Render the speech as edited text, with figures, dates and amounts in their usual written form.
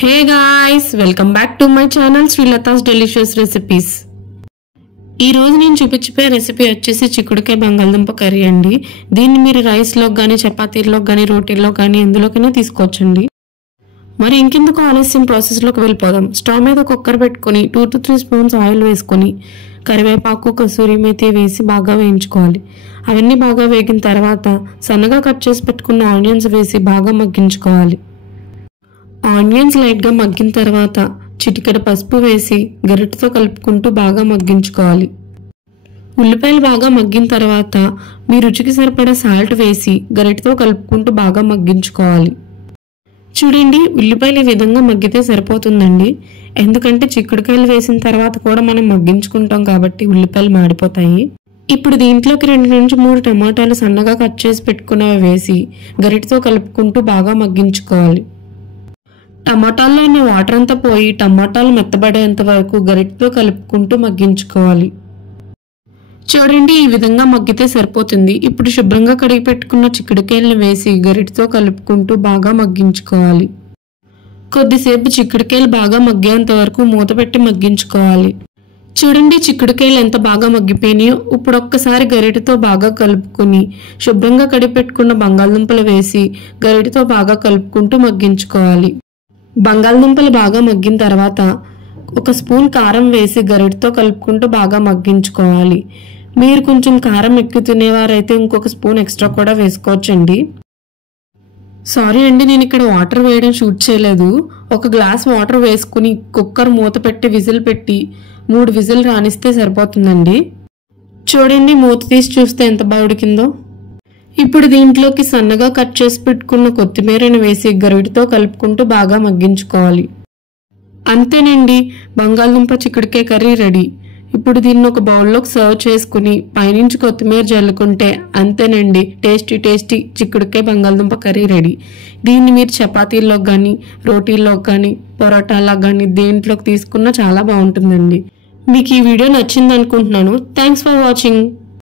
Hey guys, welcome back to my channel Srilata's Delicious Recipes. ఈ రోజు నేను చూపించే రెసిపీ వచ్చేసి చిక్కుడుకాయ బంగాళదుంప కర్రీ అండి. దీన్ని మీరు రైస్ లో గాని చపాతీల్లో గాని రోటీల్లో గాని ఎందులోకైనా తీసుకోవచ్చండి. మరి ఇంకెందుకు ఆలస్యం ప్రాసెస్ లోకి వెళ్ళిపోదాం. స్టవ్ మీద కుక్కర్ పెట్టుకొని 2 to 3 స్పూన్స్ ఆయిల్ వేసుకొని కరివేపాకు కసూరి మేతి వేసి బాగా వేయించుకోవాలి. అవన్నీ బాగా వేగిన తర్వాత సన్నగా కట్ చేసి పెట్టుకున్న ఆనియన్స్ వేసి బాగా మగ్గించుకోవాలి. ఆనియన్స్ లైట్ గా మగ్గిన తర్వాత చిటికెడ పసుపు వేసి గరిటెతో కలుపుకుంటూ బాగా మగ్గించుకోవాలి. ఉల్లిపాయలు బాగా మగ్గిన తర్వాత మీ రుచికి సరిపడా సాల్ట్ వేసి గరిటెతో కలుపుకుంటూ బాగా మగ్గించుకోవాలి. చూడండి, ఉల్లిపాయలు ఈ విధంగా మగ్గితే సరిపోతుందండి. ఎందుకంటే చిక్కుడుకాయలు వేసిన తర్వాత కూడా మనం మగ్గించుకుంటాం కాబట్టి ఉల్లిపాయలు మాడిపోతాయి. ఇప్పుడు దీంట్లోకి 2 నుంచి 3 టమాటాలు సన్నగా కట్ చేసి పెట్టుకున్నవి వేసి గరిటెతో కలుపుకుంటూ బాగా మగ్గించుకోవాలి. టమాటాల్లో ఉన్న వాటర్ అంతా పోయి టమాటాలు మెత్తబడేంత వరకు గరిటెతో కలుపుకుంటూ మగ్గించుకోవాలి. చూడండి, ఈ విధంగా మగ్గితే సరిపోతుంది. ఇప్పుడు శుభ్రంగా కడిగి పెట్టుకున్న చిక్కుడుకాయలను వేసి గరిటెతో కలుపుకుంటూ బాగా మగ్గించుకోవాలి. కొద్దిసేపు చిక్కుడుకాయలు బాగా మగ్గేంత వరకు మూత పెట్టి మగ్గించుకోవాలి. చూడండి, చిక్కుడుకాయలు ఎంత బాగా మగ్గిపోయినాయో. ఇప్పుడు ఒక్కసారి గరిటెతో బాగా కలుపుకొని శుభ్రంగా కడిగి పెట్టుకున్న బంగాళదుంపలు వేసి గరిటెతో బాగా కలుపుకుంటూ మగ్గించుకోవాలి. బంగాళదుంపలు బాగా మగ్గిన తర్వాత 1 స్పూన్ కారం వేసి గరిటెతో కలుపుకుంటూ బాగా మగ్గించుకోవాలి. మీరు కొంచెం కారం ఎక్కువ తినేవారైతే ఇంకొక స్పూన్ ఎక్స్ట్రా కూడా వేసుకోవచ్చండి. సారీ అండి, నేను ఇక్కడ వాటర్ వేయడం షూట్ చేయలేదు. 1 గ్లాస్ వాటర్ వేసుకుని కుక్కర్ మూత పెట్టి విజిల్ పెట్టి 3 విజిల్ రానిస్తే సరిపోతుందండి. చూడండి, మూత తీసి చూస్తే ఎంత బాగా ఉడికిందో. ఇప్పుడు దీంట్లోకి సన్నగా కట్ చేసి పెట్టుకున్న కొత్తిమీరను వేసి గరిటెతో కలుపుకుంటూ బాగా మగ్గించుకోవాలి. అంతేనండి, బంగాళదుంప చిక్కుడుకాయ కర్రీ రెడీ. ఇప్పుడు దీన్ని ఒక బౌల్లోకి సర్వ్ చేసుకుని పైనుంచి కొత్తిమీర జల్లుకుంటే అంతేనండి, టేస్టీ టేస్టీ చిక్కుడుకాయ బంగాళదుంప కర్రీ రెడీ. దీన్ని మీరు చపాతీల్లో కానీ రోటీల్లో కానీ పొరాటాల్లో కానీ దేంట్లోకి తీసుకున్నా చాలా బాగుంటుందండి. మీకు ఈ వీడియో నచ్చింది అనుకుంటున్నాను. Thanks for watching.